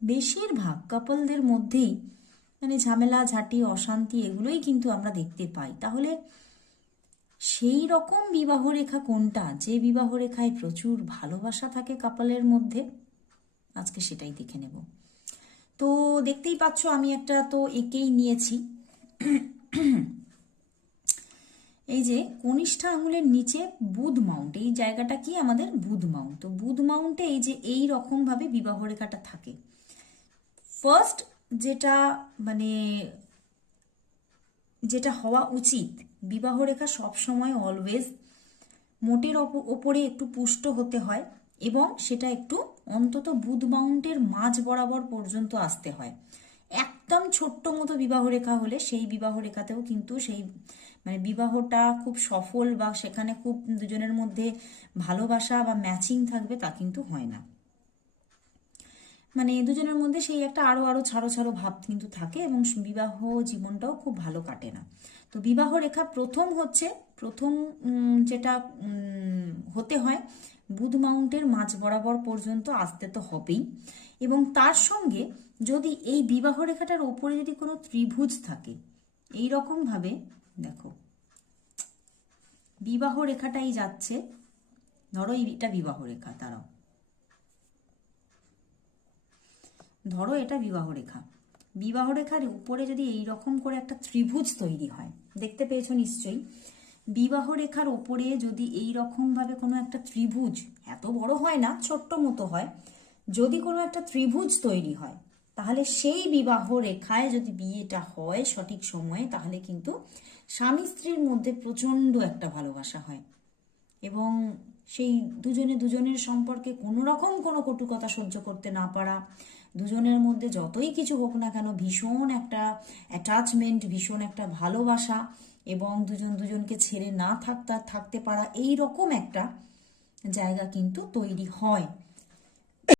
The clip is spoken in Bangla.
বেশিরভাগ কাপলদের মধ্যেই মানে ঝামেলা ঝাঁটি অশান্তি এগুলোই কিন্তু আমরা দেখতে পাই। তাহলে সেই রকম বিবাহ রেখা কোনটা, যে বিবাহ রেখায় প্রচুর ভালোবাসা থাকে কাপলের মধ্যে? আজকে সেটাই দেখে নেব। তো দেখতেই পাচ্ছ আমি একটা তো এঁকেই নিয়েছি। এই যে কনিষ্ঠা আঙুলের নিচে বুধ মাউন্ট, এই জায়গাটা কি আমাদের বুধ মাউন্ট। তো বুধ মাউন্টে এই যে এই রকম ভাবে বিবাহ রেখাটা থাকে। ফার্স্ট যেটা মানে যেটা হওয়া উচিত, বিবাহ রেখা সবসময় অলওয়েজ মোটের ওপরে একটু পুষ্ট হতে হয় এবং সেটা একটু অন্তত বুধ মাউন্টের মাঝ বরাবর পর্যন্ত আসতে হয়। একদম ছোট্ট মতো বিবাহ রেখা হলে সেই বিবাহ রেখাতেও কিন্তু সেই মানে বিবাহটা খুব সফল বা সেখানে খুব দুজনের মধ্যে ভালোবাসা বা ম্যাচিং থাকবে তা কিন্তু হয় না। মানে দুজনের মধ্যে সেই একটা আরো আরো ছাড়ো ছাড়ো ভাব কিন্তু থাকে এবং বিবাহ জীবনটাও খুব ভালো কাটে না। তো বিবাহ রেখা প্রথম যেটা হতে হয়, বুধ মাউন্টের মাঝ বরাবর পর্যন্ত আসতে তো হবেই। এবং তার সঙ্গে যদি এই বিবাহ রেখাটার ওপরে যদি কোনো ত্রিভুজ থাকে এই রকম ভাবে, দেখো বিবাহ রেখাটাই যাচ্ছে, ধরো এটা বিবাহ রেখা, দাঁড়াও, ধরো এটা বিবাহ রেখা, বিবাহ রেখার উপরে যদি এই রকম করে একটা ত্রিভুজ তৈরি হয়, দেখতে পেয়েছো নিশ্চয়ই। বিবাহ রেখার উপরে যদি এই রকম ভাবে কোনো একটা ত্রিভুজ, এত বড় হয় না, ছোট্ট মতো হয়, যদি কোনো একটা ত্রিভুজ তৈরি হয়, তাহলে সেই বিবাহ রেখায় যদি বিয়েটা হয় সঠিক সময়ে, তাহলে কিন্তু স্বামী স্ত্রীর মধ্যে প্রচন্ড একটা ভালোবাসা হয় এবং সেই দুজনে দুজনের সম্পর্কে কোনো রকম কোনো কটুকথা সহ্য করতে না পারা, দুজনের মধ্যে যতই কিছু হোক না কেন ভীষণ একটা অ্যাটাচমেন্ট, ভীষণ একটা ভালোবাসা এবং দুজন দুজনকে ছেড়ে না থাকতে পারা, এই রকম একটা জায়গা কিন্তু তৈরি হয়।